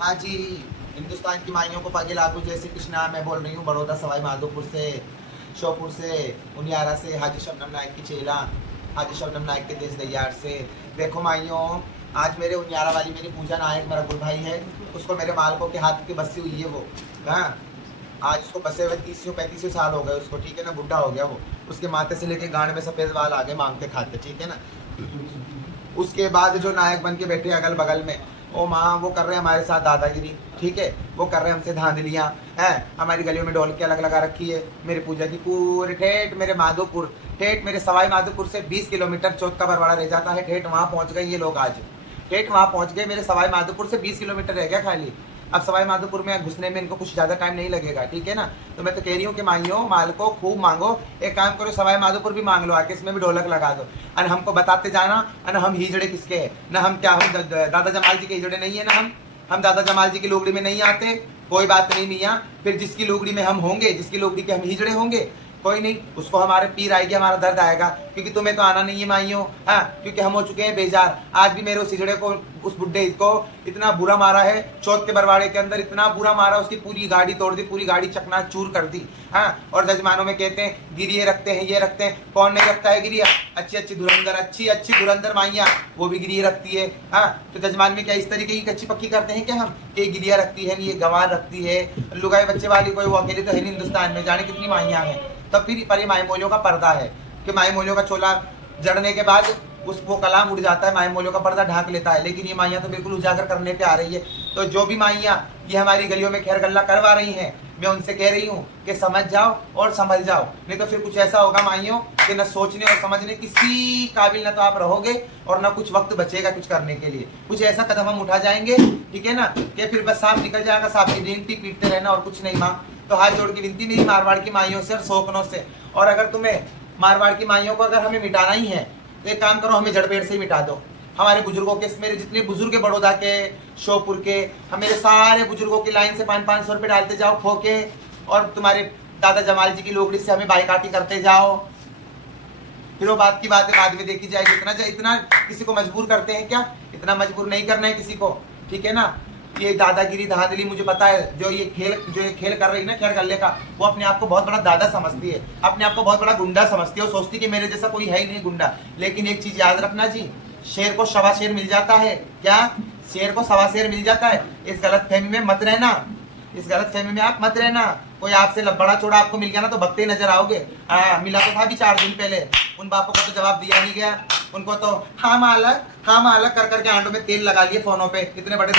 हाँ जी, हिंदुस्तान की माइयों को पगे लागू जय श्री कृष्णा। मैं बोल रही हूँ बड़ौदा सवाई माधोपुर से, श्योपुर से, उनियारा से, हाजी शबनम नायक की चेला, हाजी शबनम नायक के देश दैयार से। देखो माइयों, आज मेरे उनियारा वाली मेरी पूजा नायक मेरा गुरु भाई है, उसको मेरे मालकों के हाथ की बसी हुई है वो। हाँ, आज उसको बसे हुए 30-35 साल हो गए उसको, ठीक है ना, बुढ़ा हो गया वो। उसके माथे से लेके गांड में सफेद बाल आ गए मांगते खाते, ठीक है ना। उसके बाद जो नायक बन के बैठे अगल बगल में, ओ माँ, वो कर रहे हैं हमारे साथ दादागिरी, ठीक है। वो कर रहे हैं हमसे धांधलियाँ हैं। हमारी गलियों में ढोल के अलग लगा रखी है मेरी पूजा की, पूरे ठेठ मेरे माधोपुर, ठेठ मेरे सवाई माधोपुर से 20 किलोमीटर चौथ का बरवाड़ा रह जाता है, ठेठ वहाँ पहुँच गए ये लोग आज। ठेठ वहाँ पहुँच गए, मेरे सवाई माधोपुर से 20 किलोमीटर रह गया खाली। अब सवाई माधोपुर में घुसने में इनको कुछ ज़्यादा टाइम नहीं लगेगा, ठीक है ना। तो मैं तो कह रही हूँ कि माइयों मालको खूब मांगो, एक काम करो सवाई माधोपुर भी मांग लो आके, इसमें भी ढोलक लगा दो। और हमको बताते जाना, और हम हिजड़े किसके हैं ना, हम क्या, हम दादा जमाल जी के हिजड़े नहीं है ना, हम दादा जमाल जी की लोगड़ी में नहीं आते। कोई बात नहीं मियाँ, फिर जिसकी लोगड़ी में हम होंगे, जिसकी लोगड़ी के हम हिजड़े होंगे, कोई नहीं, उसको हमारे पीर आएगी, हमारा दर्द आएगा, क्योंकि तुम्हें तो आना नहीं है माइयों। हाँ, क्योंकि हम हो चुके हैं बेजार। आज भी मेरे उस हिजड़े को, उस बुड्ढे को इतना बुरा मारा है, चौथ के बरवाड़े के अंदर इतना बुरा मारा, उसकी पूरी गाड़ी तोड़ दी, पूरी गाड़ी चकनाचूर कर दी। हाँ, और जजमानों में कहते हैं गिरिये रखते हैं, ये रखते हैं, कौन नहीं रखता है गिरिया? अच्छी अच्छी धुरंधर, अच्छी अच्छी धुरंधर माइया, वो भी गिरिये रखती है। हाँ, तो जजमान में क्या इस तरीके की कच्ची पक्की करते हैं क्या हम, कि गिरिया रखती है, ये गंवार रखती है, लुगाई बच्चे वाली कोई वो अकेले तो है नहीं हिंदुस्तान में, जाने कितनी माइयाँ हैं। तब फिर पर ये माई मोलियों का पर्दा है कि माई मोलियों का चोला जड़ने के बाद उस वो कलाम उड़ जाता है, माई मोलियों का पर्दा ढाक लेता है, लेकिन ये माइयाँ तो बिल्कुल उजागर करने पे आ रही है। तो जो भी माइयाँ ये हमारी गलियों में खैर गल्ला करवा रही हैं, मैं उनसे कह रही हूँ कि समझ जाओ और संभल जाओ, नहीं तो फिर कुछ ऐसा होगा माइयों कि न सोचने और समझने किसी काबिल न तो आप रहोगे, और न कुछ वक्त बचेगा कुछ करने के लिए। कुछ ऐसा कदम हम उठा जाएंगे, ठीक है ना, कि फिर बस सांप निकल जाएगा, सांप की रींगटी पीटते रहना और कुछ नहीं माँ। तो हाथ जोड़ की विनती मेरी मारवाड़ की माइयों से और शौकनों से, और अगर तुम्हें मारवाड़ की माइयों को अगर हमें मिटाना ही है तो एक काम करो, हमें जड़ पेड़ से ही मिटा दो। हमारे बुजुर्गों के, मेरे जितने बुजुर्ग है बड़ौदा के, श्योपुर के, हम मेरे सारे बुजुर्गों की लाइन से 500-500 रुपये डालते जाओ ठोके, और तुम्हारे दादा जमाल जी की लोकड़ी से हमें बाईकाटी करते जाओ। फिर वो बात की बातें बाद में देखी जाएगी। इतना किसी को मजबूर करते हैं क्या? इतना मजबूर नहीं करना है किसी को, ठीक है ना। ये दादागिरी धांधली मुझे पता है, जो ये खेल कर रही है ना खैर गल्ले का, वो अपने आप को बहुत बड़ा दादा समझती है, अपने आप को बहुत बड़ा गुंडा समझती है, वो सोचती कि मेरे जैसा कोई है ही नहीं गुंडा। लेकिन एक चीज याद रखना जी, शेर को सवा शेर मिल जाता है। क्या? शेर को सवा शेर मिल जाता है। इस गलत फहमी में मत रहना, इस गलत फहमी में आप मत रहना। कोई आपसे बड़ा चौड़ा आपको मिल गया ना तो भगते नजर आओगे। मिला तो था भी 4 दिन पहले, उन बापों को तो जवाब दिया नहीं गया, उनको तो हाँ मालक कर करके आंडों में तेल लगा लिए फोनों पे, इतने बड़े